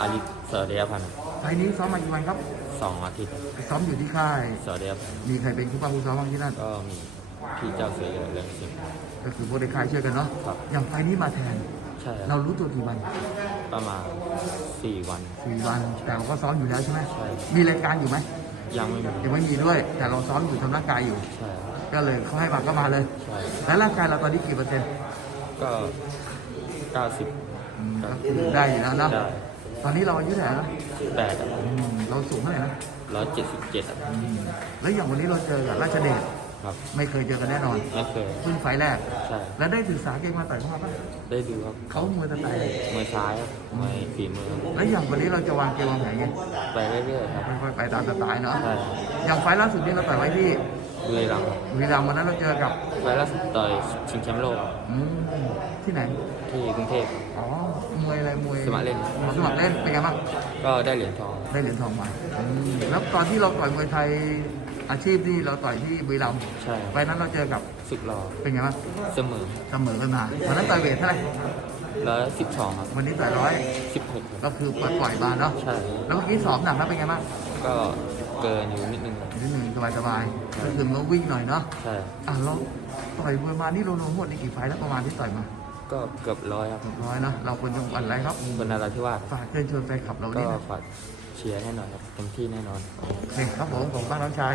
อาลิฟเสอเดียพันธ์ไฟล์นี้ซ้อมมากี่วันครับสองอาทิตย์ไปซ้อมอยู่ที่ค่าย เสอเดียพันธ์มีใครเป็นคู่ป้าคู่ซ้อมบ้างที่นั่น ก็มีพี่เจ้าเสือเรื่องสิงห์ก็คือพวกในค่ายช่วยกันเนาะ ครับ อย่างไฟล์นี้มาแทน ใช่คเรารับรู้ตัวกี่วันประมาณสี่วัน สี่วัน แต่เราก็ซ้อมอยู่แล้วใช่ไหม ใช่ มีรายการอยู่ไหมยังไม่มียังไม่มีด้วย แต่เราซ้อมอยู่ทำร่างกายอยู่ ใช่ครับก็เลยเขาให้มาก็มาเลย ใช่ แล้วร่างกายเราตอนนี้กี่เปอร์เซ็นต์ก็เก้าสิบ อืมก็คือได้อยู่แล้วเนาะได้ ตอนนี้เราอายุเท่าไหร่แล้วแปดอืมเราสูงเท่าไหร่นะร้อยเจ็ดสิบเจ็ดอืมแล้วอย่างวันนี้เราเจอกับราชเดช ครับ ไม่เคยเจอกันแน่นอนไม่เคย เพิ่งไฟล์แรก ใช่ แล้วได้ศึกษาเก่งมาต่อยเข้ามาปะได้ดูครับเขามวยสไตล์อะไรมวยซ้ายครับมวยฝีมือแล้วอย่างวันนี้เราจะวางเกมวางแผนไงไปเรื่อยๆครับ ค่อยๆไปตามสไตล์เนาะใช่ครับอย่างไฟล์ล่าสุดนี้เราต่อยไว้ที่บุรีรัมย์ครับบุรีรัมย์วันนั้นเราเจอกับไปล่าสุดต่อยชิงแชมป์โลกอืมที่ไหน ที่กรุงเทพ อ๋อ มวยอะไรมวยสมัครเล่นอ๋อสมัครเล่นเป็นไงบ้าง ก็ได้เหรียญทอง ได้เหรียญทองมาอืมแล้วตอนที่เราต่อยมวยไทย อาชีพที่เราต่อยที่บุรีรัมย์ใช่ไฟล์นั้นเราเจอกับสึกรอเป็นไงบ้างเสมอเสมอกันมาวันนั้นต่อยเวทเท่าไหร่ร้อยสิบสองครับวันนี้ต่อยร้อยสิบหกก็คือปล่อยปล่อยมาเนาะใช่แล้วเมื่อกี้สอบหนักแล้วเป็นไงบ้างก็เกินอยู่นิดนึงครับนิดนึงสบายสบายๆก็คือเราวิ่งหน่อยเนาะใช่อะเราต่อยมวยมานี่รวมๆหมดนี่กี่ไฟล์แล้วประมาณที่ต่อยมาก็เกือบร้อยครับร้อยเนาะเราควรจะวันอะไรครับคนนาราธิวาสฝากเชิญชวนแฟนคลับเราก็นี่นะฝากเชียร์แน่นอนครับเต็มที่แน่นอนโอเคครับผมผมบ้านน้องชาย